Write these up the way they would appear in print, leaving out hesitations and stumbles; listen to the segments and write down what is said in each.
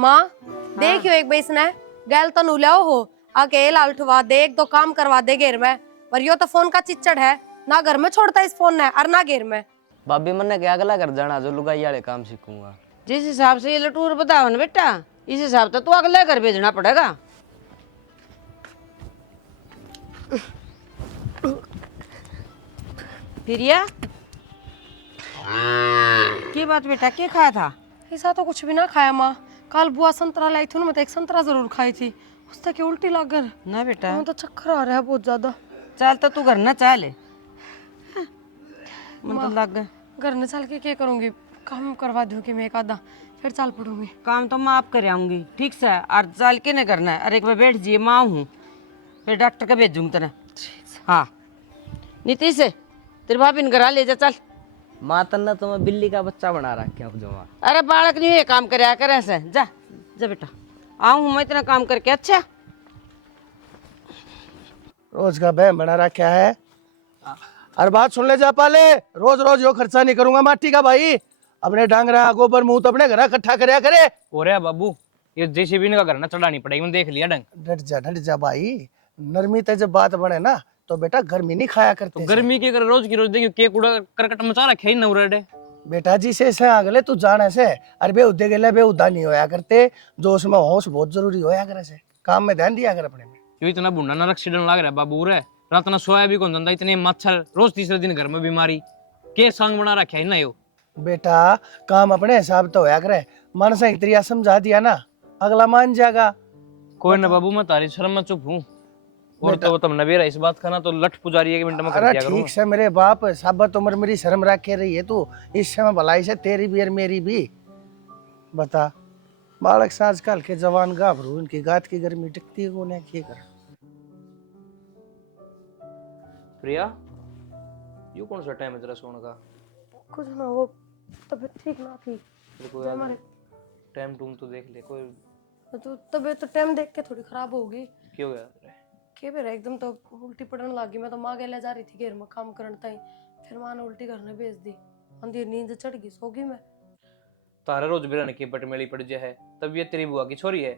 माँ देखियो एक बेस ने गैल तो नुलाओ हो आके लाल उठवा दे, एक दो काम करवा दे घेर में। पर यो तो फोन का चिच्चड़ है, ना घर में छोड़ता इस फोन ने और ना घेर में। भाभी मन ने क्या अगला कर जाना जो लुगाई वाले काम सीखूंगा। जिस हिसाब से ये लटूर बताओ ना बेटा, इस हिसाब से तो अगले घर भेजना पड़ेगा। प्रिया की बात बेटा, क्या खाया था? ऐसा तो कुछ भी ना खाया माँ। कल बुआ संतरा लाई थी ना, मैं तो एक संतरा जरूर खाई थी, उससे क्या उल्टी लग गई ना बेटा, तो चक्कर आ रहा है बहुत ज्यादा। चल तो तू घर ना चल, मतलब लग गए। घर में चल के क्या करूंगी, काम करवा दूंगी मैं एक आधा, फिर चल पड़ूंगी। काम तो मैं आप कर आऊंगी ठीक से, और चल के नहीं करना है। अरे एक बार बैठ जाइए, माँ हूँ, फिर डॉक्टर का भेजूंगी तेरे। हाँ नीतीश तेरे भाभी ने घर ले जा चल। माँ तन्ना तो मैं बिल्ली का बच्चा बना रखा अब जमा। अरे बालक नहीं है, काम करे करे ऐसे। जा जा बेटा, आऊँ हूँ मैं इतना काम करके। अच्छा रोज का बहम बना रखा है। हर बात सुन ले जा पाले, रोज रोज यो खर्चा नहीं करूंगा माटी का भाई। अपने डांगरा गोबर मुंह अपने घर इकट्ठा करया करे। ओरे बाबू, ये जेसीबी का घर ना चढ़ानी पड़ेगी, मैं देख लिया ढंग। डट जा भाई, नरमी ते जब बात बने ना तो बेटा गर्मी नहीं खाया करते। तो गर्मी के कर रोज की रोज देखियो के कूड़ा करकट मचा रखे ही नवरेडे। बेटा जी से अगले तू जाने से अरे बे उद्दे गेले बे उदा नहीं होया करते, जो उसमें होश बहुत जरूरी होया करे से। काम में ध्यान दिया कर अपने में। क्यों इतना बुढ़ा ना एक्सीडेंट लग रहा है बाबू रे, रात ना सोया भी कौन जानता, इतने मच्छर, रोज तीसरे दिन घर में बीमारी, के संग बना रखा है ना यो। बेटा काम अपने हिसाब तो होया करे, मन से इतरिया समझा दिया ना अगला मान जाएगा। कोई ना बाबू, मैं तारी शर्म में चुप हूँ। और तो तुम नबीरा इस बात का ना तो लठ पुजारी एक मिनट में कर दिया करूंगा। ठीक से मेरे बाप, साबत उम्र मेरी शर्म रखे रही है तू, इस समय भलाई से तेरी भी और मेरी भी। बता बालक से आजकल के जवान गाभरू, इनकी गात की गर्मी टिकती है कोने की कर। प्रिया ये कौन सा टाइम है तेरा सोने का? कुछ ना, वो तबीयत ठीक ना थी। कोई टाइम टूम तो देख ले, कोई तो तबीयत तो टाइम देख के थोड़ी खराब होगी। क्यों हो गया तेरे? के बेरा एकदम तो उल्टी पड़ने लगी। मैं तो माँ के ले जा रही थी घेर में काम करने ताई, फिर माँ ने उल्टी करने भेज दी। अंधी नींद चढ़ गई, सो गई मैं। तारा रोज बिरन की पट मेली पड़ जाए है, तब ये तेरी बुआ की छोरी है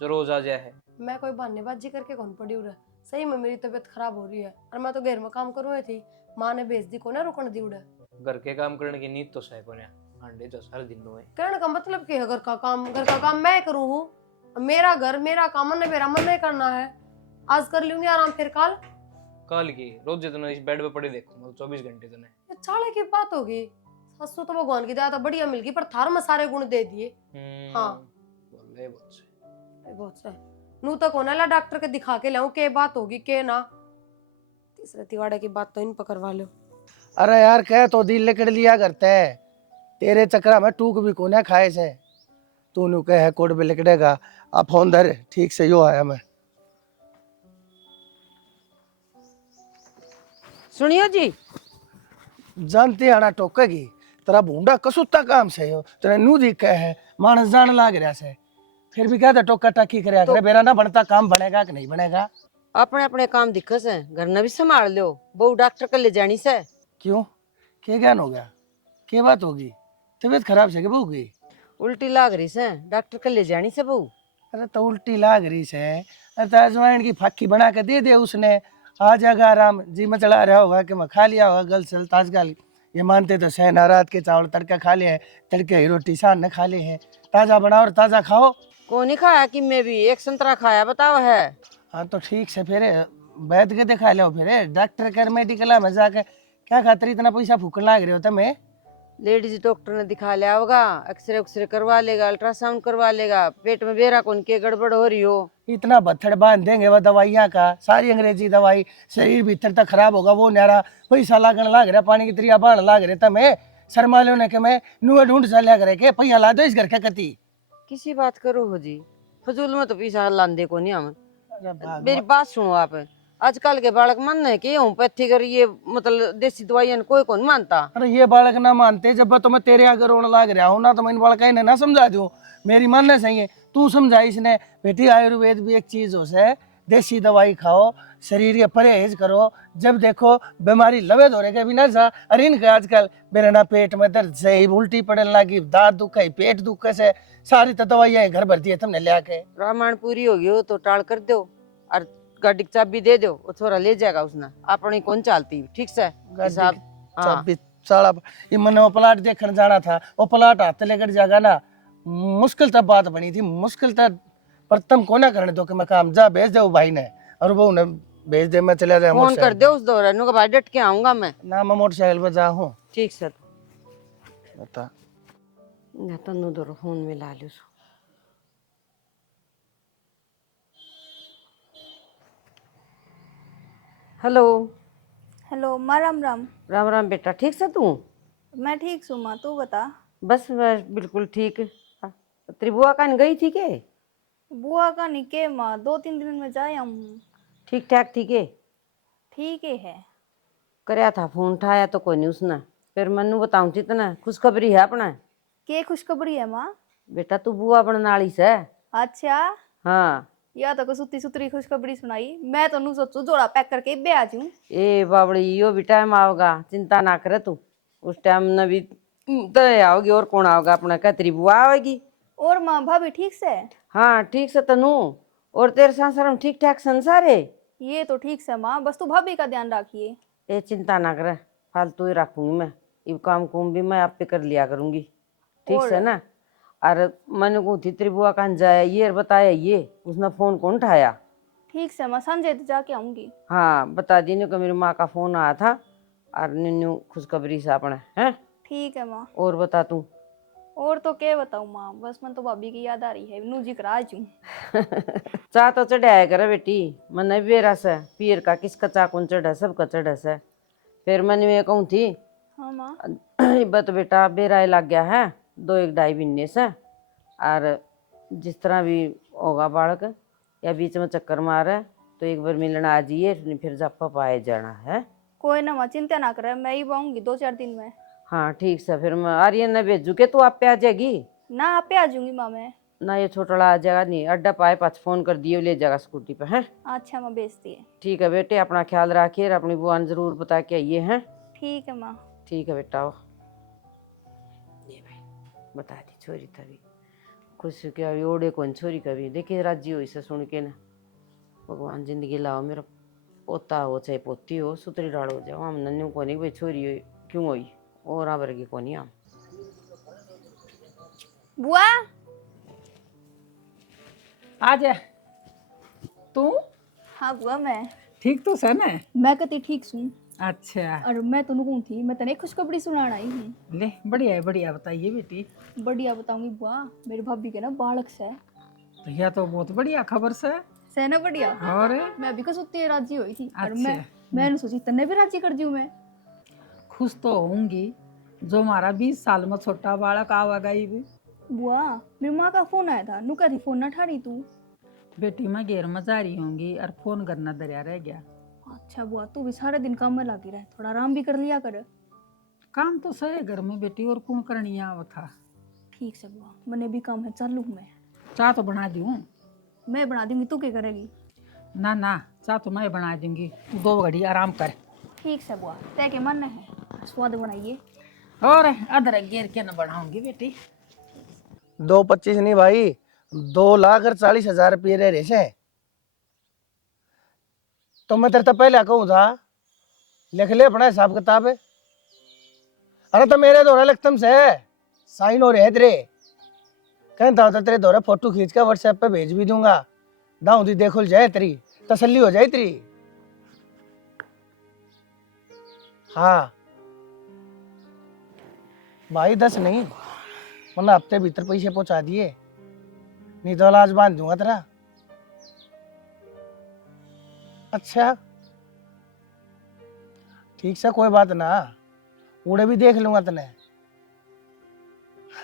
जो रोज आ जाए है। मैं कोई बहानेबाजी करके कौन पड़ी उड़े, सही में मेरी तबीयत खराब हो रही है और मैं तो घेर में काम करूँ थी, माँ ने भेज दी, को ना रुकन दी उड़े। घर के काम करने की नींद तो सह को अंडे जो सारे दिन में कहने का मतलब क्या है, घर का काम मैं करूँ हूँ, मेरा घर मेरा काम ने मेरा मन नहीं करना है। आज कर लूंगी आराम, फिर काल की रोज जितना इस बेड पे पड़े देखो 24 घंटे तने। ये चाले की बात होगी। सासू तो भगवान की दया तो बढ़िया मिल गई, पर थार में सारे गुण दे दिए। हाँ बोले बहुत से नू तक होना ला डॉक्टर के दिखा के लाऊं के बात होगी के ना। तीसरे तिवाड़े की बात तो इन पकड़ वा लो। अरे यार कह तो दिल लेकर लिया करते है, तेरे चक्रा में टूक भी कोने खाए से। तू नु कह कोड भी लिकड़ेगा। अब फोन धर, ठीक से यो आया मैं। सुनियो जी, जानती आना टोकेगी तेरा भूंडा कसुत्ता काम से हो, तेरा नू दिख है मानस जान लाग रहा से, फिर भी कहता टोका टाकी करे करे मेरा ना बनता काम बनेगा कि नहीं बनेगा। अपने अपने काम दिक्कत है, घर ने भी संभाल लो, बहू डॉक्टर कर ले जानी से। क्यों क्या ज्ञान हो गया, क्या बात होगी, तबीयत खराब से बहू की? उल्टी लाग रही से, डॉक्टर कर ले जानी से बहू। अरे तो उल्टी लाग रही से, अरे तो अजवाइन की फाकी बना के दे उसने, आ जाएगा आराम। जी में चला रहा होगा कि मैं खा लिया होगा गल सल ताजगाल, ये मानते तो सहना रात के चावल तड़का खा लिए हैं, तड़के ही रोटी शान ने खा ली है। ताजा बनाओ और ताजा खाओ। कौन ही खाया कि मैं भी एक संतरा खाया बताओ है। हाँ तो ठीक से फिर बैठ के दिखा लो, फिर डॉक्टर कर मेडिकल में जाके क्या खातर इतना पैसा फूकन लाग रहे हो तुम्हें? लेडीज डॉक्टर ने दिखा लिया होगा, एक्सरे उक्सरे करवा लेगा, अल्ट्रासाउंड करवा लेगा, पेट में बेरा कौन के गड़बड़ हो रही हो। इतना बत्थड़ बांध देंगे वह दवाइयाँ का, सारी अंग्रेजी दवाई, शरीर भीतर तक खराब होगा वो न्यारा पैसा लागन लाग रहा, पानी की तरिया बाढ़ लाग रहे तुम्हें। शर्मा लो ने के मैं नुआ ढूंढ चलिया करे के पैया ला दो इस घर के कती। किसी बात करो हो जी, फजूल में तो पैसा लांदे को नहीं हम। मेरी बात सुनो आप, आजकल के बालक मानना है कि होम्योपैथी कर ये मतलब देसी दवाइयां कोई कौन मानता। अरे ये बालक ना मानते, जब तो मैं तेरे आगे रोने लाग रहा हूँ ना तो मैं इन बालक इन्हें ना समझा दूँ, मेरी मानना सही है तू समझा इसने। बेटी आयुर्वेद भी एक चीज हो से, देसी दवाई खाओ, शरीर के परहेज करो। जब देखो बीमारी लवे धोरे के बिना जा। अरे इनके आजकल मेरे ना पेट में दर्द से उल्टी पड़ने लगी, दांत दुखे, पेट दुखे से, सारी तो दवाइयाँ घर भर दी है तुमने ले के। रामायण पूरी होगी हो तो टाल कर दो और गाड़ी की चाबी दे दो, वो छोरा ले जाएगा उसने, अपनी कौन चालती, ठीक से हिसाब। हाँ चाबी साला ये मैंने वो प्लाट देखने जाना था, वो प्लाट हाथ लेकर जाएगा ना, मुश्किल तब बात बनी थी, मुश्किल तब प्रथम को ना करने दो कि मैं काम जा भेज दे वो भाई ने, और वो उन्हें भेज दे, मैं चला जाए फोन कर दे उस दौरान का भाई डट के आऊंगा मैं। ना मैं मोटरसाइकिल पर जा हूँ। ठीक सर। बता तनु दो फोन में ला लो। हेलो। हेलो माँ, राम राम। राम राम बेटा, ठीक से तू? मैं ठीक हूँ माँ, तू बता। बस बिल्कुल ठीक। तेरी बुआ कहाँ गई थी के? बुआ का निके माँ 2-3 दिन में जाया हूँ। ठीक ठाक ठीक है? ठीक ही है। करया था फोन, उठाया तो कोई नहीं उसने, फिर मनु बताऊं थी तना खुशखबरी है अपना। के खुशखबरी है माँ? बेटा तू बुआ बनने वाली से। अच्छा, हाँ। या तो सुती सुतरी खुशखबरी सुनाई, मैं तो नू सोचू जोड़ा पैक करके बे आ जाऊं। ए बाबड़ी यो भी टाइम आओगा, चिंता ना करे तू, उस टाइम न भी तय आओगी, और कौन आओगा अपना, क्या तेरी बुआ आएगी। और माँ भाभी ठीक से? हाँ ठीक से तनु, और तेरे संसार में ठीक ठाक संसार है? ये तो ठीक से माँ, बस तू भाभी का ध्यान रखिए। ए चिंता ना करे, फालतू ही रखूंगी मैं, ये काम कुम भी मैं आप पे कर लिया करूंगी, ठीक से ना। और मैंने को थी तेरी बुआ कहाँ जाया ये बताया, ये उसने फोन कौन उठाया? ठीक से माँ, संजय तो जाके आऊंगी। हाँ बता दी कि मेरी माँ का फोन आया था, और निन्नू खुशखबरी से अपने है। ठीक है माँ। और बता तू। और तो क्या बताऊँ माँ, बस मन तो भाभी की याद आ रही है, नू जी करा आज हूँ। चाह तो चढ़ाया करे बेटी, मन बेरा से पीर का किसका चाह कौन चढ़ा, सबका चढ़ा से। फिर मैंने मैं कहूँ थी हाँ माँ। बत बेटा बेरा लग गया है 2-1 महीने से, और जिस तरह भी होगा बालक या बीच में चक्कर मारे तो एक बार मिलना आ जाइए, फिर जप्पा पाए जाना है। कोई ना माँ, चिंता ना करे, मैं ही आऊंगी 2-4 दिन में। हाँ ठीक से, फिर मैं आर्यन ने भेजू के तू आप पे आ जाएगी ना, आप पे आ जाऊंगी माँ मैं। ना, ये छोटा आ जाएगा नहीं, अड्डा पाए पास फोन कर दिए ले जाएगा स्कूटी पे है। अच्छा माँ, बेचती है। ठीक है बेटे, अपना ख्याल रखिए, अपनी बुआ ने जरूर बता के आइए हैं। ठीक है माँ। ठीक है बेटा। आओ ये भाई बता दी छोरी तभी खुश क्या ओड़े कौन छोरी कभी देखिए राजी हो इसे सुन के ना। भगवान जिंदगी लाओ, मेरा पोता हो चाहे पोती हो, सुतरी डाल हो जाओ, हम नन्नू को नहीं भाई छोरी हो क्यों हुई, और आ वर्गी को नहीं हम। बुआ आ जा तू। हाँ बुआ, मैं ठीक तो है ना? मैं कहती ठीक हूँ। अच्छा और मैं तो नुकूं थी, मैं तने खुशखबरी सुनाने आई हूँ। ले बढ़िया है, बढ़िया बताइए बेटी। बढ़िया बताऊंगी बुआ, मेरे भाभी के ना बालक से। तो यह तो बहुत बढ़िया खबर से ना बढ़िया। और मैं अभी कसुती राजी हुई थी, और अच्छा। मैंने सोची तन्ने भी राजी कर दूं मैं। खुश तो होंगी, जो हमारा 20 साल में छोटा बालक आवागा ये भी। बुआ मेरी माँ का फोन आया था, नु कह रही फोन ना ठाड़ी तू। बेटी मैं घेर में जा रही होंगी और फोन करना दरिया रह गया। अच्छा बुआ, तू भी सारे दिन काम में लगी रहे, थोड़ा आराम भी कर लिया कर। काम तो सही घर में बेटी, और कौन करनी आवा था। ठीक से बुआ, मैंने भी काम है, चालू हूँ मैं। चाह तो बना दूँ? मैं बना दूंगी, तू क्या करेगी? ना ना, चाह तो मैं बना दूंगी, तू 2 घड़ी आराम कर। ठीक से बुआ, तय के मन है, स्वाद बनाइए। और अदरक घेर के न बनाऊंगी बेटी। 2,25 नहीं भाई, 2,40,000 रुपये रह रहे से। तो मैं तेरे तो पहले कहूँ था, लिख ले अपना हिसाब किताब। अरे तो मेरे दौरा लगतम से साइन हो रहे तेरे, कहता होता तेरे दौरा फोटो खींच कर व्हाट्सएप पे भेज भी दूंगा, दाऊदी देखो जाए तेरी तसल्ली हो जाए तेरी। हाँ भाई 10 नहीं, वरना हफ्ते भीतर पैसे पहुंचा दिए, नहीं तो आज बांध दूंगा तेरा। अच्छा ठीक से, कोई बात ना, उड़े भी देख लूंगा तने।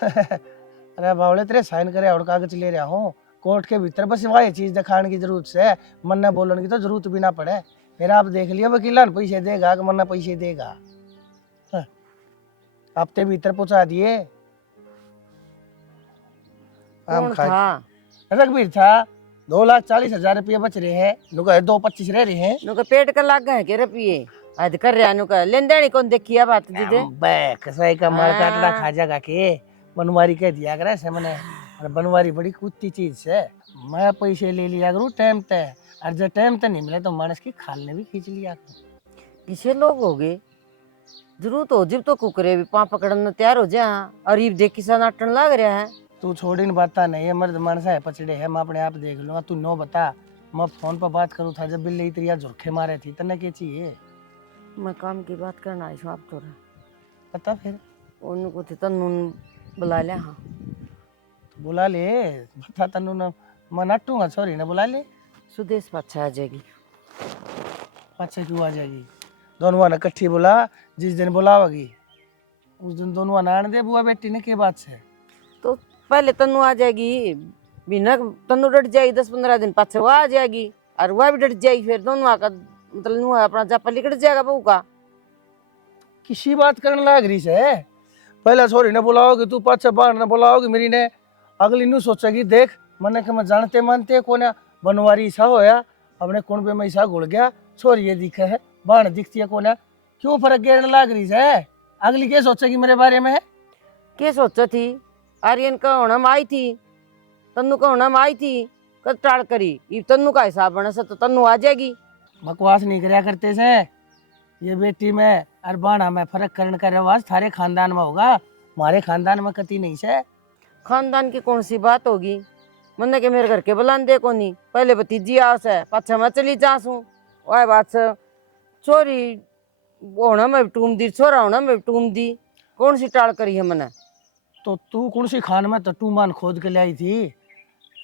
अरे बावले तेरे साइन करे और कागज ले रहा हूँ कोर्ट के भीतर, बस वही चीज दिखाने की जरूरत से, मन न बोलने की तो जरूरत भी ना पड़े। फिर आप देख लिया वकील पैसे देगा कि मन पैसे देगा। हफ्ते भीतर पहुंचा दिए। कौन था? रघबीर था, 2,40,000 रुपये बच रहे हैं, नुका 2,25 रह रहे हैं। नुका पेट का लाग है के रुपये आज कर रहा नुका लेन देनी कौन देखी है बात दीदे बे कसाई का मार काटला खा जागा के बनवारी कह दिया करे से मैंने। और बनवारी बड़ी कुत्ती चीज है। मैं पैसे ले लिया करूँ टाइम ते, और जब टाइम ते नहीं मिले तो मानस की खाल ने भी खींच लिया करूँ। किसे लोग हो गए जरूरत हो जब तो कुकरे भी पाँव पकड़ने तैयार हो जा और ये देख किसान नाटन लग रहा है। तू छोड़ी न बाता नहीं है, मर्द मानसा है पचड़े है, मैं अपने आप देख लूंगा। तू नो बता, मैं फोन पर बात करूँ था जब बिल्ली इतरिया झुरखे मारे थी तने के चाहिए। मैं काम की बात करना आई आप तो रहा पता फिर उनको थे तन्नू बुला लिया। हाँ तो बुला ले, बता तनु न मैं नटूंगा, सॉरी ना बुला ले। सुदेश पाछा आ जाएगी। अच्छा क्यों आ जाएगी? दोनों ने इकट्ठी बुला, जिस दिन बुलाओगी उस दिन दोनों आने दे बुआ बेटी ने के बात से। तो पहले तन्नू आ जाएगी, बिना तन्नू डट जाएगी 10-15 दिन पाछे वो आ जाएगी और वह भी डट जाएगी। फिर दोनों का मतलब नु अपना जापा लिकट जाएगा बहू का। किसी बात करने लग रही से, पहले सॉरी ने बुलाओगी तू, पाछे बाहर ने बुलाओगी मेरी ने, अगली नु सोचेगी देख मने के मैं जानते मानते कोने बनवारी सा होया अपने कुंबे में सा घुल गया, छोरी ये दिखे है बाण दिखती है कोने, क्यों फर्क गिरने लग रही है? अगली क्या सोचेगी मेरे बारे में? के सोचा थी आर्यन का होना में आई थी, तन्नू का होना में आई थी, कद टाल करी ये तन्नू का हिसाब बना सा तो तन्नू आ जाएगी। बकवास नहीं करया करते से, ये बेटी में और बाणा में फर्क करने का रिवाज थारे खानदान में होगा, हमारे खानदान में कति नहीं से। खानदान की कौन सी बात होगी? मन्ने के मेरे घर के बुलान दे को नहीं, पहले भतीजी आस है पाछा मैं चली जासूं वह बात से चोरी होना में टूम दी, छोरा होना में टूम दी, कौन सी टाल करी है मैंने? तो तू कौन सी खान में तो टूमान खोद के लाई थी?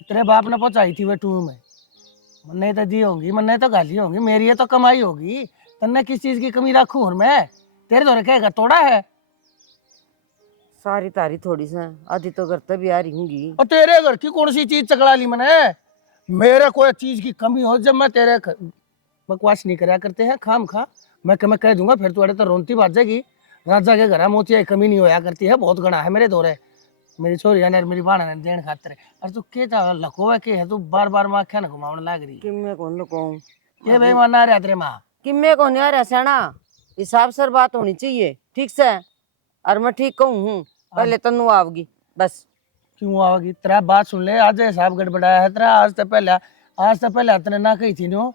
तेरे बाप ने पहुंचाई थी वे टूम में, मन्ने तो दी होंगी, मन्ने तो गाली होंगी, मेरी है तो कमाई होगी। तन्ने किस चीज की कमी रखूं और मैं? तेरे तो रखेगा तोड़ा है। सारी तारी थोड़ी सा आधी तो घर तभी आ रही होंगी। और तेरे घर की कौन सी चीज चकला ली मैंने? मेरे कोई चीज की कमी हो जब मैं तेरे बकवास नहीं करा करते हैं खाम खा, मैं कह दूंगा फिर तू अरे तो रोनती बात जाएगी। राजा के घर मोतिया कमी नहीं होया करती है, बहुत गणा है मेरे दौरे। मेरी छोरी ने मेरी बाणा ने देन खातर और तू के लखोवा के है, तू बार बार माँ क्या ना घुमाने लग रही किम्मे कौन कहूँ ये भाई माना रहा तेरे माँ किम्मे कौन आ रहा सेना, हिसाब से बात होनी चाहिए ठीक से। और मैं ठीक कहूँ हूँ पहले तन्नू आवगी बस। क्यों आओगी? तेरा बात सुन ले, आज हिसाब गड़बड़ाया है तेरा। आज तो पहले तने ना कही थी नो,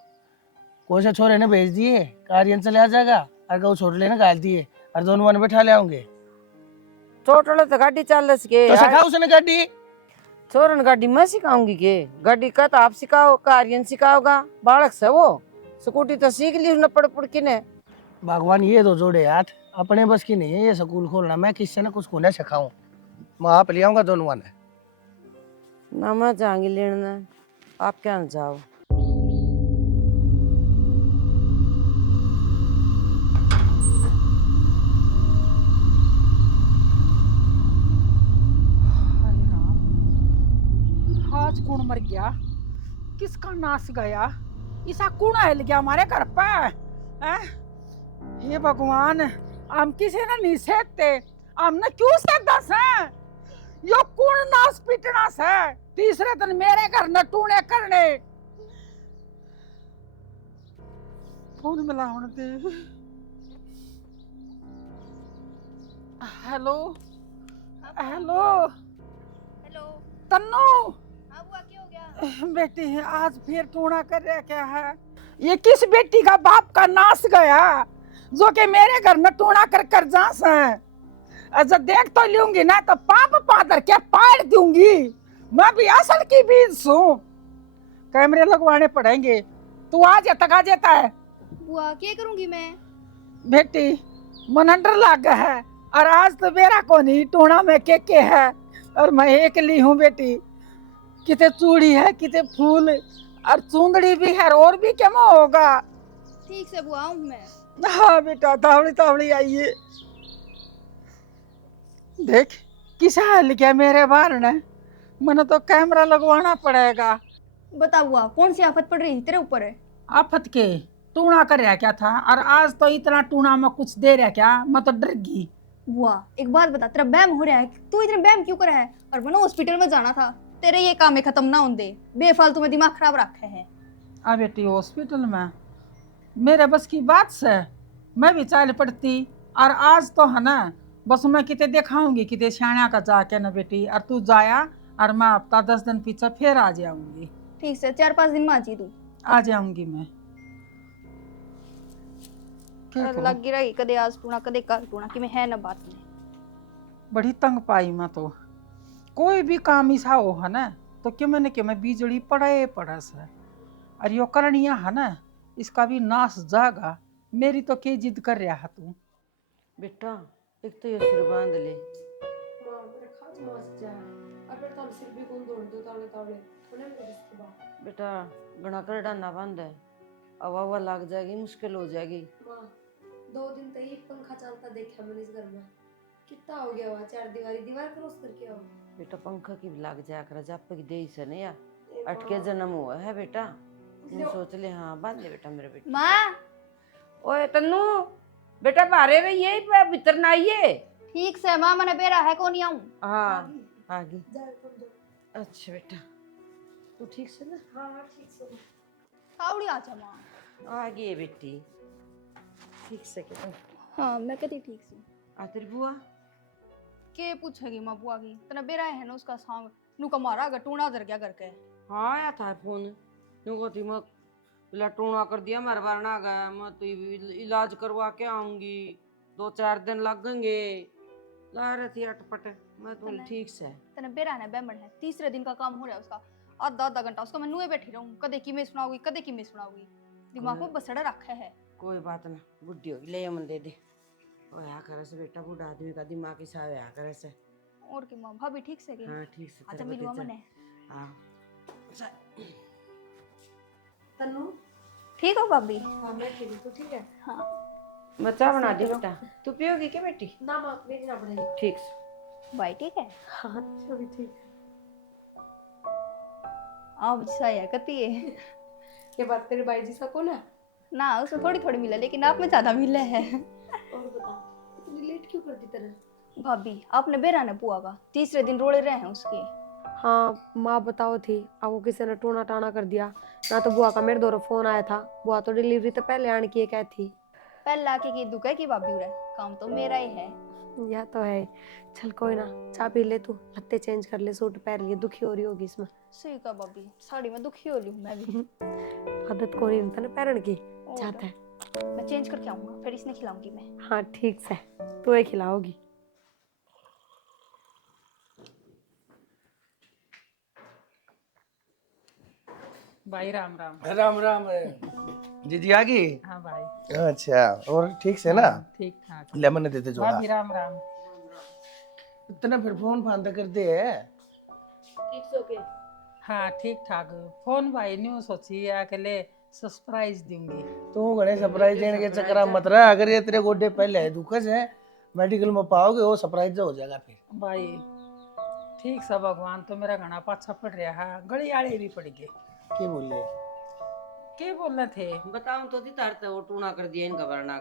कोई से छोरे ने भेज दिए कार्यन चले आ जाएगा और गौ छोड़ लेना गाल दिए और दोनों ने बैठा ले आऊंगे। छोटो तो गाड़ी चल सके तो सिखा उसने गाड़ी, छोरन गाड़ी मैं सिखाऊंगी के? गाड़ी का तो आप सिखाओ, कार्यन सिखाओगा, बालक से वो स्कूटी तो सीख ली न पड़ पड़ के ने। भगवान ये दो जोड़े हाथ अपने बस की नहीं है ये स्कूल खोलना, मैं किससे न कुछ को न सिखाऊं, मैं आप ले आऊंगा दोनों ने। ना मैं जाऊंगी लेने, आप क्या न जाओ। आज कौन मर गया, किसका नाश गया, ऐसा कौन हिल गया हमारे घर पे? हे भगवान, हम किसी ने नहीं सहते, हमने क्यों सहता से? यो कौन नाश पीटना से? तीसरे दिन मेरे घर न टूने करने। फोन मिलावन दे। Hello hello hello. तन्नू हाँ बुआ क्या हो गया? बेटी आज फिर टूना कर रहा क्या है? ये किस बेटी का बाप का नाश गया जो कि मेरे घर में टूना कर कर जास है? अच्छा देख तो लूंगी ना तो पाप पादर के पाड़ दूंगी। मैं भी असल की बीज हूँ, कैमरे लगवाने पड़ेंगे। तू आज तक आ जाता है बुआ क्या करूंगी मैं? बेटी मनंडर लाग है और आज तो मेरा कोनी टूना में के है और मैं एक ली हूँ बेटी। किते चूड़ी है किते फूल और चूंदड़ी भी है और भी क्या होगा। ठीक से बुआ आऊं मैं। हाँ बेटा तावड़ी तावड़ी आइए। देख किसा हाल क्या मेरे बार ने, मैंने तो कैमरा लगवाना पड़ेगा। बता बुआ कौन सी आफत पड़ रही तेरे ऊपर है? आफत के टूना कर रहा क्या था और आज तो इतना टूना में कुछ दे रहा क्या? मैं तो डर गई। बुआ एक बात बता, तेरा बैम हो रहा है, तू इतने बैम क्यों कर रहा है? और मैंने हॉस्पिटल में जाना था, तेरे ये काम में खत्म ना होंदे, बेफालतू में दिमाग खराब रखे है। आ बेटी हॉस्पिटल में मेरे बस की बात से मैं भी चल पड़ती, और आज तो है ना बस मैं किते दिखाऊंगी किते शाणा का जाके ना बेटी, और तू जाया और मैं हफ्ता 10 दिन पीछे फिर आ जाऊंगी। ठीक से 4-5 दिन में आ जी तू। आ जाऊंगी मैं। क्या करूं? लगी रही कदे आज टूना कदे कल टूना कि मैं है ना बात में। बड़ी तंग पाई मैं तो। कोई भी काम ऐसा हो है ना तो कि मैं बिजली पड़े पड़ा से, और यो करनिया है ना इसका भी नाश जागा। मेरी तो के जिद कर रहा है तू। बेटा एक तो ये सिर बांध ले। बेटा घना कर डाना बंद है, हवा लग जाएगी, मुश्किल हो जाएगी। 2 दिन तक एक पंखा चलता देखा मैंने इस घर में। कितना हो गया हुआ, 4 दीवार क्रॉस करके आओ। बेटा पंखा की भी लग जाया कर, जब तक दे से नहीं यार अटके जन्म हुआ है बेटा। मैं सोच ले हाँ बांध ले बेटा मेरे बेटे। माँ ओए तन्नू बेटा बाहर रहिए, भीतर ना आइए। ठीक से माँ, मैंने बेरा है कौन आऊं। हाँ आगे। अच्छा बेटा तू ठीक से ना? हाँ ठीक से। कावड़ी आजा माँ। आ गई है बेटी ठीक से के। हाँ मैं कहती ठीक से। आ तेरी बुआ के पूछेगी माँ बुआ की, तना बेरा है ना उसका सांग नु का मारा गटूना जर गया करके। हाँ आया था फोन, यूँ कहती मैं लटूना कर दिया, मेरे बार ना गया, मैं तो इलाज करवा के आऊंगी, 2-4 दिन लगेंगे। ला रही थी अटपट। मैं तो ठीक से। तना बेरा है ना बेमन है, तीसरे दिन का काम हो रहा है उसका। आधा घंटा उसका मैं नुए बैठी रहूं, कदे की मैं सुनाऊंगी कदे की मैं सुनाऊंगी। दिमाग में बसड़ा रखा है। कोई बात ना, बुढ़ी होगी ले मन दे दे। ओया करे से बेटा, बूढ़ा आदमी का दिमाग ही सा होया करे से। और की माँ भाभी ठीक से की? हाँ ठीक से। अच्छा मिलवा मने। हाँ तन्नू ठीक हो भाभी? हाँ मैं ठीक हूँ, तू ठीक है? हाँ मैं चाय बना दी बेटा, तू पियोगी क्या बेटी? ना माँ मेरी ना बढ़ेगी। ठीक से। भाई ठीक है? हाँ सभी ठीक है। आप सही कती है। ये बात तेरे भाई जी सा कौन है? ना उसमें थोड़ी थोड़ी मिला, लेकिन आप में ज्यादा मिले है। और बता इतनी लेट क्यों कर दी तेरे? भाभी आपने बेरा ने बुआ का तीसरे दिन रोड़े रहे हैं उसके। हाँ माँ बताओ थी, अब वो किसी ने टोना टाना कर दिया ना। तो बुआ का मेरे दौर फोन आया था, बुआ तो डिलीवरी तो पहले आने की कह थी। पहले आके की दुकान की भाभी उरे, काम तो मेरा ही है। यह तो है। चल कोई ना, चाय पी ले तू, लत्ते चेंज कर ले, सूट पहन लिए, दुखी हो रही होगी इसमें। सही का भाभी, साड़ी में दुखी हो रही हूँ मैं भी। आदत को नहीं ना पहन की और जाता है। मैं चेंज करके आऊंगा, फिर इसने खिलाऊंगी मैं। हाँ ठीक से, तू ही खिलाओगी। भाई राम राम। राम राम। जीजी आ गई? हाँ भाई अच्छा और ठीक से ना? ठीक ठाक। लेमन देते जो भाभी राम राम। इतना फिर फोन फान तो करते है। ठीक से ओके। हाँ ठीक ठाक। फोन भाई न्यू सोची अकेले सरप्राइज दूंगी। तू घने सरप्राइज देने के चक्कर में मत रहा। अगर ये तेरे गोडे पहले है दुखस है, मेडिकल में पाओगे वो सरप्राइज हो जाएगा फिर। भाई ठीक सा भगवान तो मेरा घना पाछा पड़ रहा है, गड़ी आड़े भी पड़ गए। क्या बोले? के बोलने थे? बताऊं तो थी तारते वो टूना कर दिया इनका वरना।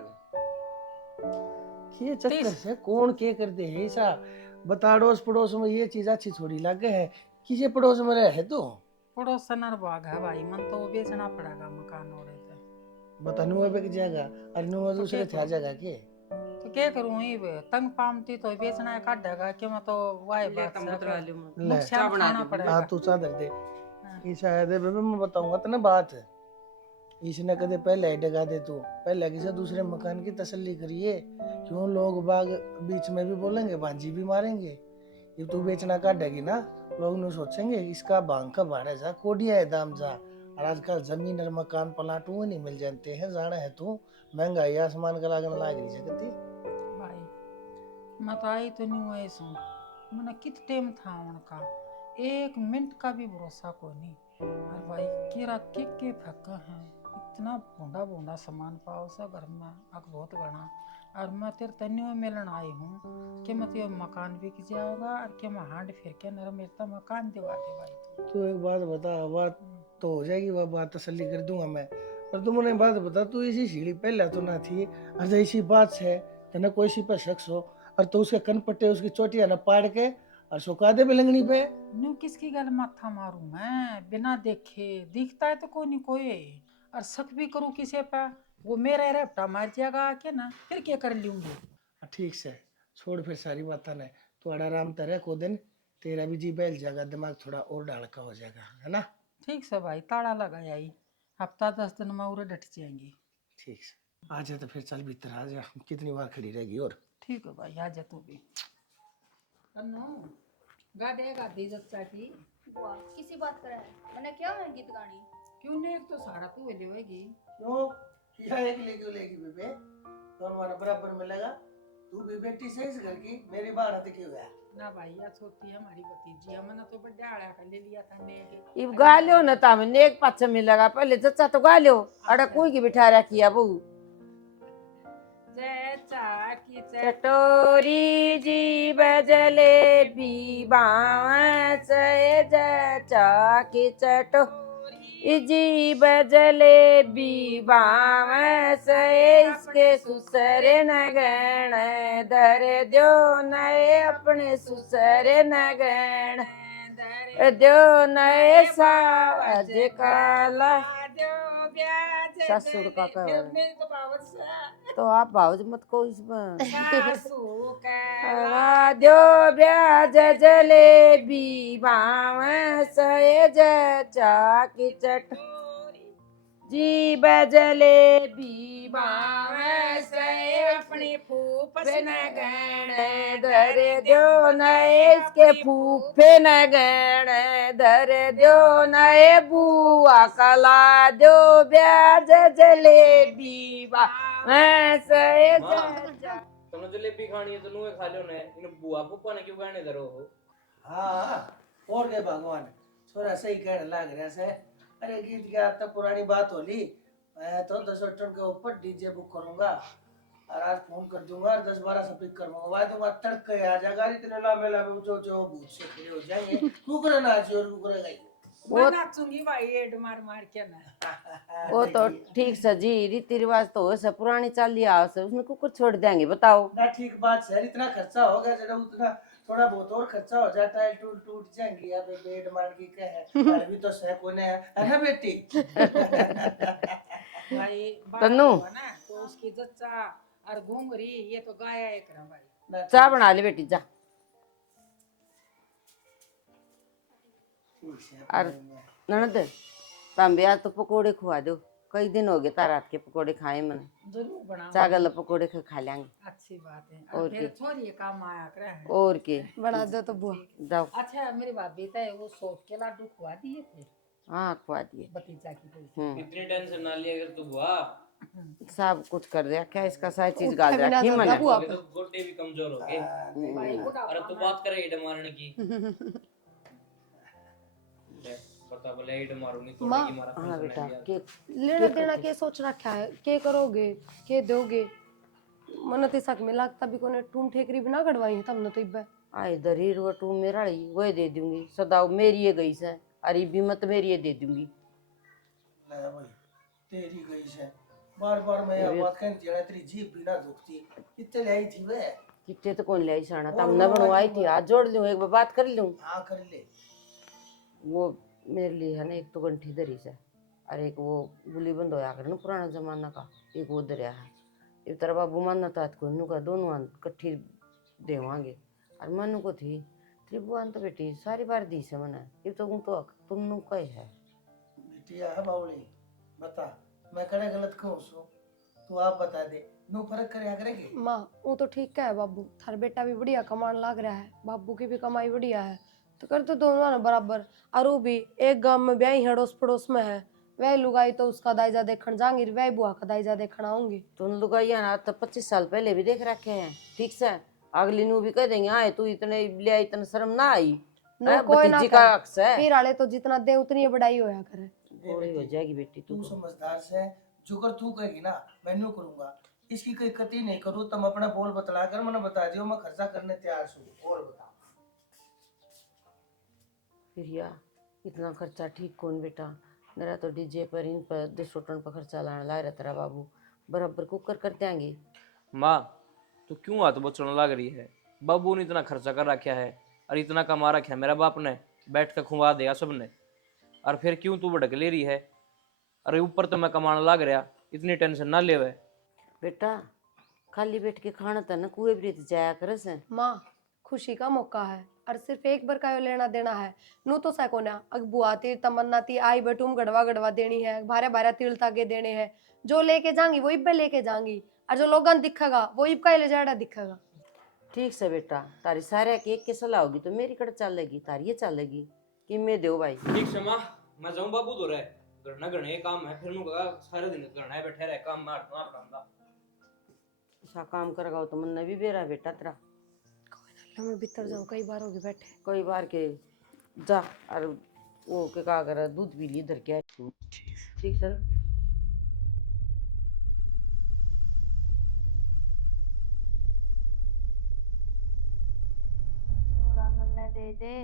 ये चक्कर से कौन के करते है ऐसा? बता, अड़ोस पड़ोस में ये चीज अच्छी थोड़ी लगे है। किसी पड़ोस में रहे तो पड़ोसन बाग है भाई, मन तो बेचना पड़ेगा मकान और बता नुआ पे की जगह, अरे नुआ दूसरे थे जगह के। तो क्या करूं ये तंग पामती तो बेचना है काटेगा कि मैं तो वाई बात से नुकसान उठाना पड़ेगा। हाँ तू चादर दे। ये शायद है बेबे, मैं बताऊंगा तो ना बात। इसने कदे पहले ही डगा दे, तू पहले किसी दूसरे मकान की तसल्ली करिए। क्यों लोग बाग बीच में भी बोलेंगे, भांजी भी मारेंगे। ये तू बेचना काटेगी ना, लोग नहीं सोचेंगे इसका भांग का भाड़ा जा, कोडिया है दाम जा। और आजकल जमीन और मकान प्लाट वो नहीं मिल जाते हैं, जाना है तू महंगाई आसमान का लागन लाग रही सकती। भाई मैं तो आई तो नहीं हुआ ऐसा, मैंने कित टाइम था उनका, 1 मिनट का भी भरोसा को नहीं। और भाई केरा के फक्का है, इतना बूंदा बूंदा सामान पाओ सा घर में अग बहुत बड़ा। और मैं तेरे तन्नी में मिलन आई हूँ कि मैं तो मकान बिक जाओगा और कि मैं हांड फिर के नरम मेरा मकान दिवा दे भाई। तू एक बात बता, बात तो हो जाएगी, वह बात तसल्ली कर दूंगा मैं। पर तू मुझे बात बता, तू इसी सीढ़ी पहले तो ना थी, और जो इसी बात से तो ना कोई सी पर शख्स हो और तो उसके कन पट्टे उसकी चोटियां ना पाड़ के और सुखा दे बिलंगनी पे। न्यू किसकी गल माथा मारूं मैं बिना देखे? दिखता है तो कोई नहीं कोई, और शक भी करूं किसी पे वो मेरा रपटा मार जाएगा आके ना, फिर क्या कर लूंगी। ठीक से छोड़ फिर सारी बातें ने, तू आराम तरह को दिन, तेरा भी जी बैल जाएगा, दिमाग थोड़ा और ढालका हो जाएगा, है ना। ठीक से भाई, ताला लगाया ही, हफ्ता 10 दिन में और डट जाएंगे। ठीक से आ जा तो फिर चल भीतर आ जा, कितनी बार खड़ी रहेगी और। ठीक है भाई, आ जा तू भी। अन्नू गा देगा दीजत की। बुआ किसी बात कर है, मैंने क्या है गीत गानी? क्यों नहीं, एक तो सारा तू ले लेगी। क्यों किया एक लेगी लेगी बेबे, तो हमारा बराबर मिलेगा। तू भी बेटी से इस घर की, मेरी बात हती क्यों है ना भाई, या छोटी है हमारी भतीजी, हमने तो बड़ा आड़ा कर ले लिया था नेक। इब गा लो न ता में नेक पाछे मिलेगा, पहले चचा तो गा लो। अड़ा कोई की बिठा रखी है बहू। चचा की चटोरी जी बजले भी बाँव से, चचा की चटोरी जी बजले भी बाँव से, इसके सुसर न गण धर दो नए अपने सुसर न गण दो नए साज काला। ससुर का कह तो आप भाव मत को इस पर दो ब्याज जलेबी बाँव से, चचा की चटोरी जी बजलेबी बाँव से, अपनी फूफे न गण धर दो नए, इसके फूफे न गण धर दो नए, बुआ कला दो ब्याज जलेबी बाँव से, चचा। तुमने जलेबी खानी है तो नुए खा लो ना, इन बुआ फूफा ने क्यों गाने धरो हो? हाँ और के भगवान, छोरा सही कहने लग रहा से। अरे गीत क्या तो पुरानी बात होली, मैं तो 10 टन के ऊपर डीजे बुक करूंगा और आज फोन कर दूंगा और 10-12 से पिक करवा दूंगा, तड़के आ जाएगा। इतने लामे लामे ऊंचे भूत से खड़े हो जाएंगे, कुकरे नाची और कुकरे गाई। वो नाचूंगी भाई, एड मार मार के ना। वो तो ठीक से जी, रीति रिवाज तो हो सब पुरानी चाली आओ से, उसमें कुकर छोड़ देंगे बताओ ना ठीक बात सर, इतना खर्चा हो गया जरा, उतना थोड़ा बहुत और खर्चा हो जाता है, टूट जाएंगी। या तो बेड मान की कहे भी तो सह कोने है ना बेटी। भाई तन्नू। ना तो उसकी जच्चा और घूंगरी ये तो गाया एक रहा भाई। चाय बना ले बेटी जा। और ननद तांबे आज तो पकोड़े खुआ दो, कई दिन हो गए तार हाथ के पकोड़े खाए मैंने। जरूर बना, चागल पकोड़े खा लेंगे। अच्छी बात है। और और फिर क्या? छोरी काम आया करे है। और के बना दो तो बुआ। जाओ। अच्छा मेरी भाभी तो वो सौंफ के लाडू खुआ दिए थे हाँ खुआ दिए। भतीजा की कोई। इतनी टेंशन ना लिया कर तू बुआ, सब कुछ कर दिया, क्या इसका सारी चीज गाल उठा भी ना रखी दो मैंने। बुआ तो गोटे भी कमजोर हो गए। भाई बुढ़ापा अरे तू बात करे ईट मारने की, पता बोले ईट मारूंगी तो माँ। नहीं मारा। हाँ बेटा के लेना देना के सोच रखा है, के करोगे के दोगे? मन तिसक में लगता भी कोने टूम ठेकरी भी ना कटवाई है तब न तो इब्बे। आए दरीर वो तू मेरा ही वो दे दूंगी, सदा मेरी ये गई से, अरे भी मत मेरी ये दे दूंगी। ले भाई तेरी गई से, बार मैं यह बात कहती है, तेरी जीभ भी ना दुखती, कितने लाई थी वे। चिट्टे तो कौन ले आई साना, तब न बनवाई थी, हाथ जोड़ लूं एक बार बात कर लूं। हाँ कर ले। वो मेरे लिए है ना, एक तो गंठी धरी से, और एक वो गुली बंद होया करे ना पुराना जमाना का, एक वो धरिया है। ये तेरा बाबू मानना था को का दोनों कट्ठी देवांगे, और मनु को थी त्रिभुवन तो बेटी सारी बार दी से मना, ये तो तुम कहे है बेटिया है बावली, बता मैं कड़े गलत क्यों सो, तू आप बता दे, नो फर्क कर करेंगे। माँ वो तो ठीक है बाबू, थार बेटा भी बढ़िया कमान लाग रहा है, बाबू की भी कमाई बढ़िया है, तो कर तो दोनों ना बराबर। और वो भी एक गांव में ब्याही हड़ोस पड़ोस में है, वह लुगाई तो उसका दाइजा देखने जाएंगी, वह बुआ का दाइजा देखने आऊंगी। तुम लुगाइया ना तो 25 साल पहले भी देख रखे हैं, ठीक से अगली नू भी कह देंगे आए तू इतने लिया, इतना शर्म ना आई, कोई ना भतीजी का हक से फिर आले तो जितना दे उतनी बढ़ाई होया करे। गोली हो जाएगी बेटी तू तू। समझदार से, जो कर तू कहेगी ना मैं न्यू करूंगा, इसकी कोई कती नहीं करूँ, तुम अपना बोल बतला कर मैंने बता दियो, मैं खर्चा करने तैयार हूँ। और बताओ फिर यार इतना खर्चा ठीक कौन बेटा, मेरा तो डीजे पर इन पर 200 टन पर खर्चा लाने ला रहा तेरा बाबू, बराबर कुकर कर देंगे। माँ तो क्यों हाथ बचने लग रही है, बाबू ने इतना खर्चा कर रखा है, और इतना कमा रखा है मेरा बाप ने, बैठ कर खुवा दिया सबने। और फिर क्यों तू भड़क ले रही है? अरे ऊपर तो मैं कमाने लग रहा, इतनी टेंशन ना ले। बेटा खाली बैठ के खाना था ना, कुएं भी जाया करे से। माँ खुशी का मौका है और सिर्फ एक बार का यो लेना देना है। नू तो सकोना अग बुआ ती तमन्ना ती आई बटूम गड़वा गड़वा देनी है, भारे भारे तिल तागे देने हैं। जो लेके जाऊंगी वो इब्बे लेके जाऊंगी, और जो लोगन दिखेगा वो इब्का ले जाड़ा दिखेगा। ठीक से बेटा, तारी सारे की एक के सलाह होगी तो मेरी कड़ चलेगी, तारी ये चलेगी कि मैं दो भाई। ठीक से माँ, मैं जाऊं बाबू तो रहे गढ़ना गढ़ने काम है, फिर कहा सारे दिन गढ़ना है बैठे रहे काम मार तो आप ऐसा काम करेगा तो मन भी बेरा बेटा तेरा। मैं भीतर जाऊं, कई बार होगी बैठे। कोई बार के जा और वो के का कर दूध पी लिए इधर क्या। ठीक सर। दे दे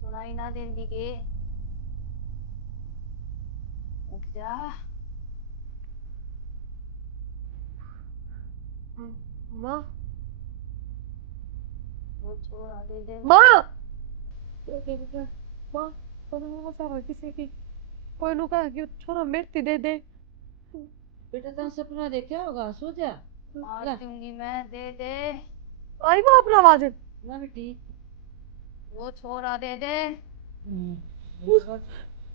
सुनाई ना देंदी के उठ जा। माँ वो छोड़ा दे दे। माँ माँ सारा किसी की कोई नु कहा कि छोरा मिर्ती दे दे। बेटा तेरा सपना देखा होगा, सो जा। मार दूंगी मैं, दे दे। आई माँ अपना आवाज ना बेटी वो छोरा दे दे।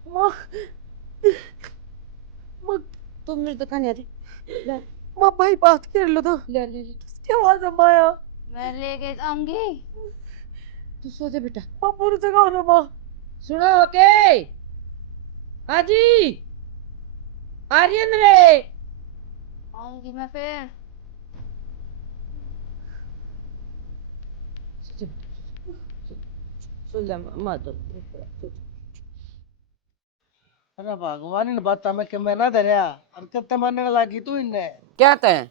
माँ माँ तुम मेरे दुकान आ रही माँ भाई बात कर लो तो ले ले ले। उसकी आवाज माया। मैं लेके जाऊंगी। तू सो जा बेटा। माँ पूरी जगह ना माँ। सुनो ओके हाजी आर्यन रे आऊंगी मैं फिर। सो जा मत। अरे भगवान इन बात में के मैं ना धरया और कब मानने लगी तू इनने। क्या तय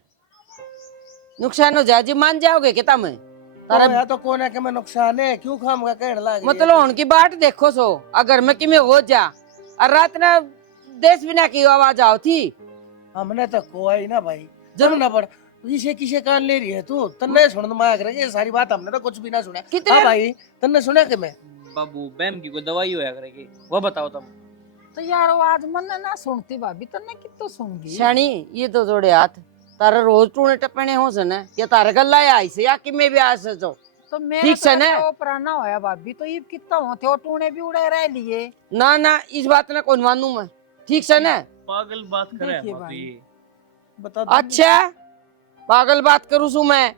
नुकसान हो जाए जी मान जाओगे क्या तुम? तारा या तो कौन है कि मैं नुकसान है क्यों खाम का कहने लगी। मतलब उनकी बाट देखो सो, अगर मैं कि में हो जा और रात ना देश बिना की आवाज आओ थी। हमने तो कोई ना भाई जरूर ना पड़ इसे किसे कान ले रही है तू? तन्ने सुन माया करे ये सारी बात हमने तो कुछ भी ना सुना। कितने हाँ भाई तन्ने सुना कि मैं बाबू बैम की कोई दवाई होया करेगी, वो बताओ तुम। तो यार वो आज मन ना सुनती भाभी तन्ने कितो सुनगी। शानी ये तो जोड़े हाथ तारा रोज टूने टपने हो सने या तारा गल्ला या ऐसे या कि मैं भी आ सो तो मेरे ठीक से तो ना? वो पुराना होया भाभी तो ये कितना होते हो टूने भी उड़े रह लिए। ना ना इस बात ना कौन मानू मैं, ठीक से ना? पागल बात करे देखिए बाबू भाई। ये। बता अच्छा पागल बात करूँ सू मैं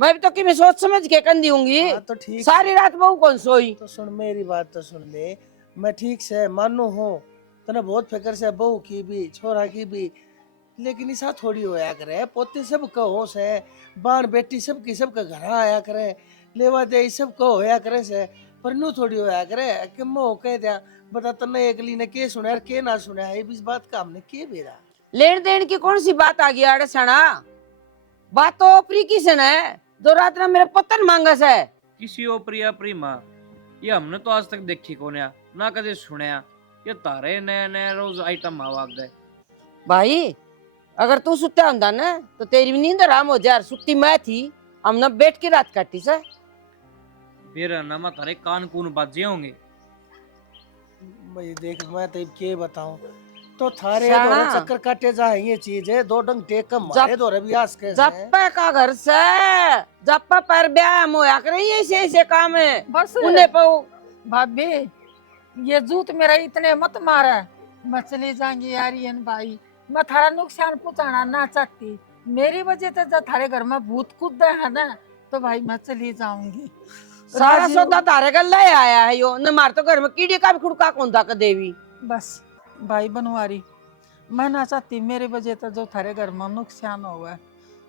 भी तो कि मैं सोच समझ के कंदी होंगी। हाँ, तो ठीक सारी रात बहू कौन सोई? तो सुन मेरी बात तो सुन ले। मैं ठीक से मानू हूँ तने बहुत फिक्र से बहू की भी छोरा की भी, लेकिन ऐसा थोड़ी होया करे। पोते सब कहो से बाण बेटी सब की सब का घर आया करे, लेवा दे सब को होया करे से, पर नू थोड़ी होया करे कि मोह कह दिया। बता तन्ने एकली ने के सुना के ना सुना है इस बात का हमने के बेरा। लेन देन की कौन सी बात आ गई अड़े सना? बात तो ओपरी की से है, दो रात ना मेरे पतन मांगा से। किसी ओपरिया प्रीमा ये हमने तो आज तक देखी कौन ना कदे सुनया। ये तारे नए नए रोज आइटम आवाग गए। भाई अगर तू सुता होंदा ना तो तेरी भी नींद आराम हो जाए। सुती मैं थी, हमने बैठ के रात काटी से। मेरा नाम तारे कान कून बाजे होंगे। भाई देख मैं तो के बताऊं तो थारे शाना। दौरे चक्कर काटे जा ये चीज है दो डंग टेक कम मारे दौरे भी आस के जप्पा का घर से जप्पा पर व्यायाम होया करे, ये ऐसे काम है बस उन्हें पाओ। भाभी ये जूत मेरा इतने मत मारा, मैं चली जाऊंगी आर्यन भाई। मैं थारा नुकसान पहुंचाना ना चाहती, मेरी वजह से जब थारे घर में भूत कूद है ना तो भाई मैं चली जाऊंगी। सारा राजी सौदा तारे गल्ला ही आया है यो न मार तो घर में कीड़े का भी खुड़का कौन था का देवी। बस भाई बनवारी मैं ना चाहती, मेरी वजह से जो थारे घर में नुकसान हुआ है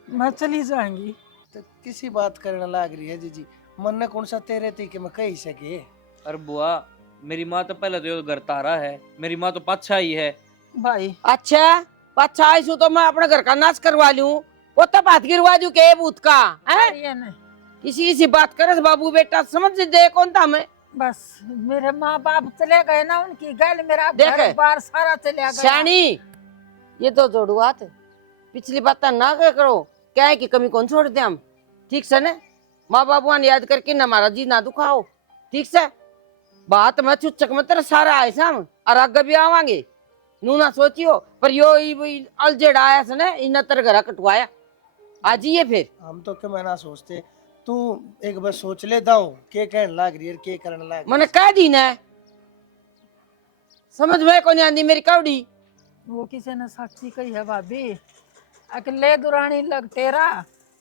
मैं चली जाऊंगी। तो किसी बात करने लग रही है जीजी मन ने कौन सा तेरे थी कि मैं कही सके। अरे बुआ मेरी माँ तो पहले तो ये घर तारा है, मेरी माँ तो पाछा ही है। भाई अच्छा अच्छा आईसु तो मैं अपने घर का नाश करवा लूं, वो तो बात गिरवा दूं के भूत का है? आर्यन किसी से बात करे बाबू बेटा समझ दे कौन था मैं। बस मेरे माँ बाप चले गए ना उनकी गल मेरा देखे। घर बार सारा चले गया। श्यानी ये तो जोड़ू हाथ पिछली बात ना क्या करो, क्या है कि कमी कौन छोड़ दे हम, ठीक से ना? माँ बाबू ने याद करके न मारा जी ना दुखाओ, ठीक से। बात मैं चुचक में तेरा सारा आए साम और आगे भी आवांगे, नू ना सोचियो। पर यो अलजेड़ आया से ने इन तेरे घर कटवाया आज ये फिर हम तो क्या मैं ना सोचते, तू एक बार सोच लेता हूँ के कहने लाग रही है के करने लाग मैंने कह दी ना, समझ में को नहीं आंदी मेरी कौड़ी। वो किसी ने साक्षी कही है भाभी, अकेले दुरानी लग तेरा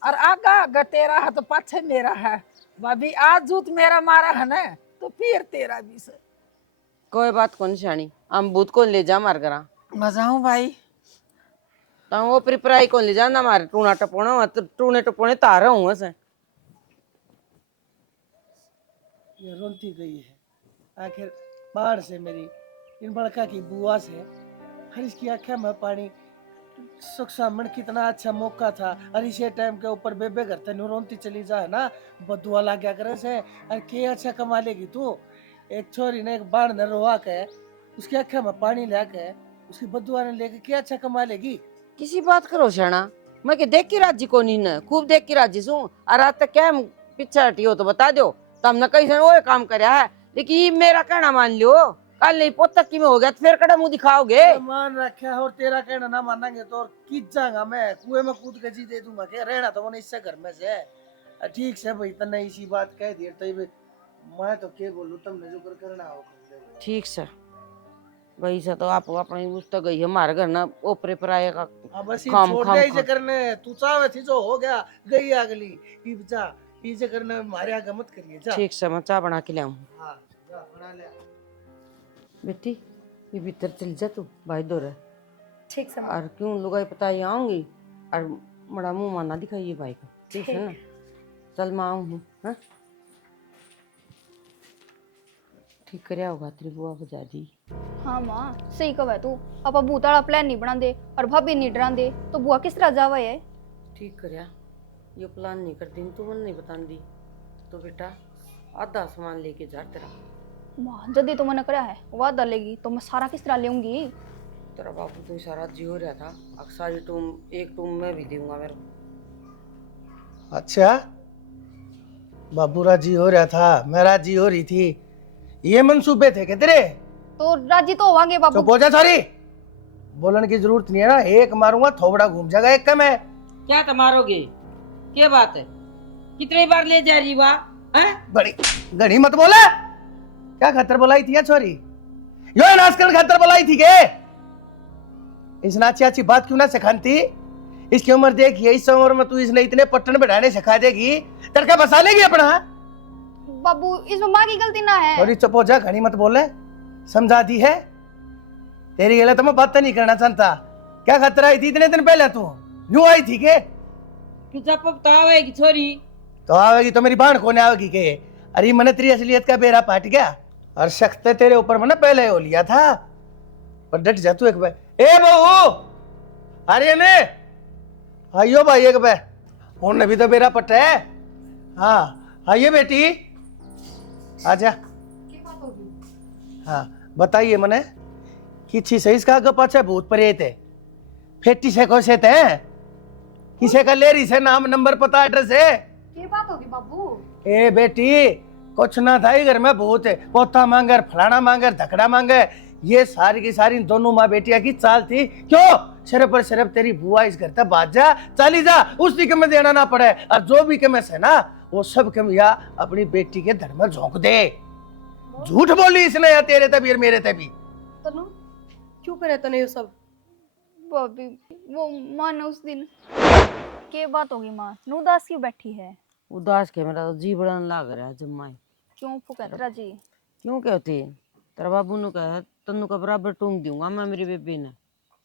और आगा आगा तेरा है तो पाछे मेरा है। भाभी आज जूत मेरा मारा है ना तो फिर तेरा भी से। कोई बात कौन शानी, हम भूत कौन ले जा मार करा मजाऊ भाई। तो वो प्रिपराई कौन ले जा ना मारे टूना टपोना टूने टपोने तारा हूँ से। ये रोती गई है आखिर बाहर से मेरी इन बड़का की बुआ से, हर इसकी आंखें में पानी। सुख सामण कितना अच्छा मौका था, और इसे टाइम के ऊपर बेबे घर तेन रोती चली जाए ना, बदुआ ला गया करे से। और के अच्छा कमा लेगी तू, एक छोरी ने एक बाण ने रोवा के उसकी आंखें में पानी ला के उसकी बदुआ ने लेके क्या अच्छा कमा लेगी। किसी बात करो शाना, मैं के देख की राजी को नहीं न, खूब देख की राजी सू। और आज तक क्या पीछे हटी हो तो बता दो, तो हमने कहीं से वो काम करया है। लेकिन ये मेरा कहना मान लियो, कल नहीं पोतक की में हो गया तो फिर कड़ा मुंह दिखाओगे। मान रखा और तेरा कहना ना मानेंगे तो और किस जाऊंगा मैं, कुएं में कूद के जी दे दूंगा क्या, रहना तो वो इससे घर में से। ठीक से भाई तने इसी बात कह दी तो मैं तो क्या बोलूं, तुमने जो करना हो कर ले। ठीक से भाई से तो आप अपनी उस तक गई हमारे घर ना ओपरे पर आएगा अब बस काम छोड़ काम दे इसे करने, तू चाहे थी जो हो गया गई अगली ई बचा इसे करने मारे आगे मत करिए जा। ठीक से मैं चाय बना के लाऊं। हां जा बना ले बेटी ये भीतर चल जा तू भाई दौरे। ठीक से और क्यों लुगाई पता ही आऊंगी और बड़ा मुंह माना दिखाइए भाई को, ठीक है ना। चल मैं आऊं हूँ हाँ? ठीक करे होगा तेरी बुआ बजा दी। हाँ माँ सही कहा है तू, अब भूताड़ा प्लान नहीं बना दे और भाभी नहीं डरा दे तो बुआ किस तरह जावा है। ठीक करया, ये प्लान नहीं कर दी तू मन नहीं बता दी तो बेटा आधा सामान लेके जा तेरा। माँ जल्दी तो मैंने कराया है वादा लेगी तो मैं सारा किस तरह लेऊंगी। तेरा बापू तो सारा जी हो रहा था, अक्सर टूम एक टूम में भी दूंगा मेरे। अच्छा बाबू राजी हो रहा था, मैं राजी हो रही थी, ये मंसूबे थे क्या तेरे? तो राजी तो होवांगे बाबू। चुप हो जा सॉरी, बोलने की जरूरत नहीं है ना, एक मारूंगा थोबड़ा घूम जाएगा एक का मैं। क्या तो मारोगे, क्या बात है, कितनी बार ले जा रही वाह हैं? बड़ी घड़ी मत बोला, क्या खतर बोलाई थी छोरी, यो नाचकर खतर बोलाई थी के? इस नाची अच्छी बात क्यों ना सिखाती, इसकी उम्र देखिए, इस उम्र में तू इसने इतने पट्टन बैठाने सिखा देगी, तड़का बसा लेगी अपना। बाबू इसमें माँ की गलती ना है। छोरी चुप हो जा, घड़ी मत बोले, समझा दी है तेरी गलत मैं बात नहीं करना चाहता। क्या खतरा आई थी इतने दिन पहले, तू यूं आई थी के? तो आवेगी छोरी तो आवेगी तो मेरी बाण कोने आवेगी के? अरे मैंने तेरी असलियत का बेरा पाट गया और शख्त तेरे ऊपर मैंने पहले हो लिया था, पर डट जा तू एक बार। ए बहू अरे ने आइयो भाई एक बार, उन्होंने भी तो बेरा पट्टा है। हाँ आइए बेटी आजा। हाँ बताइए मने किसी से इसका आगे पाछे भूत प्रेत है, फेटी से कोसे थे किसे का ले रही से नाम नंबर पता एड्रेस है? ये बात होगी बाबू। ए बेटी कुछ ना था घर में भूत है, पोता मांगे फलाना मांगे धकड़ा मांगे, ये सारी की सारी दोनों माँ बेटिया की चाल थी। क्यों सिर्फ पर सिर्फ तेरी बुआ इस घर तक बात जा चली जा, उसी के में देना ना पड़े, और जो भी कमे से ना वो सब कम या अपनी बेटी के धड़ में झोंक दे। झूठ बोली इसने या तेरे तभी और मेरे तभी। तनु क्यों करे तने ये सब? भाभी वो माँ ने उस दिन क्या बात होगी माँ, नू उदास क्यों बैठी है? उदास के मेरा तो जी बड़ा लाग रहा है जम्माई। क्यों फुकरा जी? क्यों कहती तेरा बाबू ने कहा तन्नू का बराबर टूंग दूंगा मैं मेरी बेबी ने,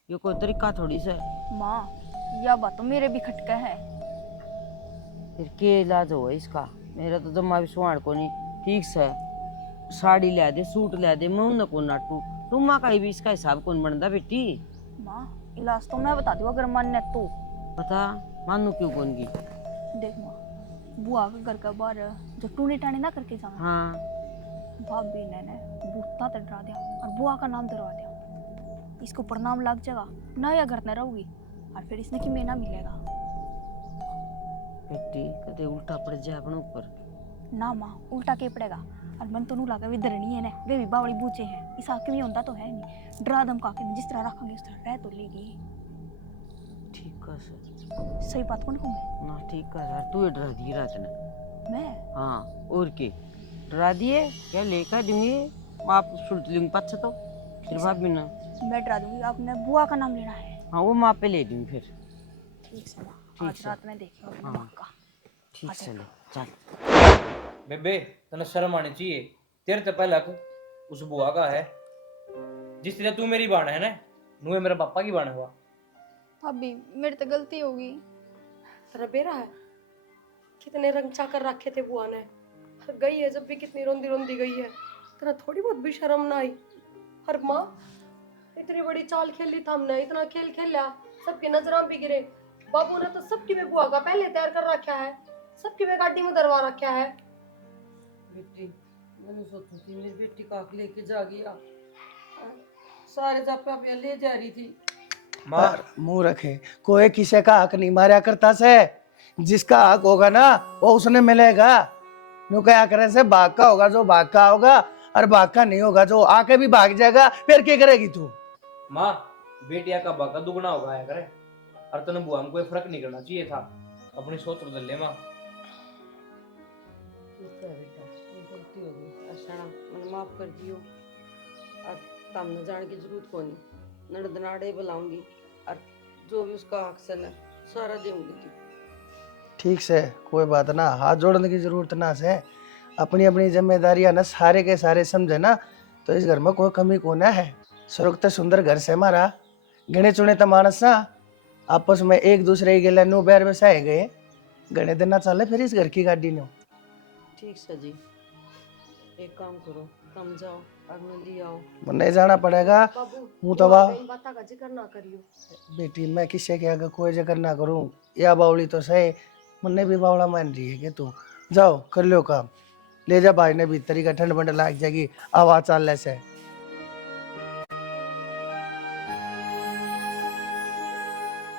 ये कोई तरीका थोड़ी सा माँ यह बात तो मेरे भी खटका है। फिर के इलाज होगा इसका, मेरा तो जम्मा भी सुहाड़ को नहीं ठीक से साड़ी ला दे सूट ला दे मैं उन्हें को नाटू तुम माँ का भी इसका हिसाब कौन बनता बेटी। माँ इलाज तो मैं बता दूँ अगर मान्य तो। बता मानू क्यों कौन की? देख माँ बुआ का घर का बाहर जो टूने टाने ना करके जाना, हाँ भाभी ने बूतना तो डरा दिया और बुआ का नाम डरवा दिया, इसको प्रणाम लग जाएगा ना या घर न रहोगी और फिर इसने कि मैं ना मिलेगा। बेटी कदे उल्टा पड़ जाए अपने ऊपर। ना माँ उल्टा के पड़ेगा। और मन तो नू लगा भी धरनी है ना, वे भी बावड़ी बूचे हैं, इस आके भी होता तो है नहीं। डरा धमका के जिस तरह रखेंगे उस तरह रह तो लेगी। ठीक है सर। सही बात कौन कहूँ मैं? ना ठीक है सर, तू ही डरा दी रात ने। मैं हाँ और के डरा दिए क्या लेकर दूंगी आप सुन लूंगी पच्चा तो फिर भाभी ना। मैं डरा दूंगी। आपने बुआ का नाम लेना है। हाँ वो माँ पे ले दूंगी फिर। ठीक है माँ, ठीक आज है। रात में देखियो अपने हाँ। माँ का। ठीक से ले चल। बेबे तने शर्म आनी चाहिए। तेरे तो पहले उस बुआ का है, जिस तरह तू मेरी बाण है ना, नू मेरे पापा की बाण हुआ। भाभी मेरी तो गलती होगी। तेरा बेरा है, कितने रंग चाकर रखे थे बुआ ने। गई है जब भी कितनी रोंदी रोंदी गई है, तेरा थोड़ी बहुत भी शर्म ना आई। और माँ इतनी बड़ी चाल खेल ली था हमने, इतना खेल खेल लिया, सबकी नजरां भी गिरे। बाबू ने तो सबकी में बुआ का पहले तैयार कर रखा है, सबकी में गाड़ी में दरवा रखा है। बेटी मैंने सोचा थी मेरी बेटी काक लेके जा गया, सारे जापे आप ले जा रही थी। माँ मुंह रखे, कोई किसी का हक नहीं मारा करता से। जिसका हक होगा ना वो उसने मिलेगा। नो क्या करे से भाग का होगा जो भाग का होगा, और भाग का नहीं होगा जो आके भी भाग जाएगा। फिर क्या करेगी तू? माँ बेटिया का बाका दुगना होगा है करे, और तने बुआ में कोई फर्क नहीं करना चाहिए था। अपनी सोच बदल ले माँ। ठीक है बेटा, गलती हो गई, अशाना मैंने माफ कर दियो। अब तम न जाने की जरूरत को नहीं, नड़दनाड़े बुलाऊंगी और जो भी उसका हक से न सारा दूंगी थी। ठीक से कोई बात ना, हाथ जोड़ने की जरूरत ना से। अपनी अपनी जिम्मेदारियां ना सारे के सारे समझे ना, तो इस घर में कोई कमी कोना है। सुरक्षित सुंदर घर से हमारा गणे चुने तो मानस ना आपस में एक दूसरे के लिए नो बैर में सह गए। गणे दिन ना चले फिर इस घर की गाड़ी ने। ठीक सर जी, एक काम करो, तुम जाओ और मैं ले आओ। नहीं जाना पड़ेगा। बाबू हूँ तो वाह इन बातों का जिक्र ना करियो। बेटी, मैं किससे के आगे कोई जिक्र ना करूं। या बावली तो सही, मुन्ने भी बावला मान रही है कि तू जाओ कर लो काम। ले जा भाई ने भीतरी का ठंड बंड लाग जाएगी आवाज चालने से।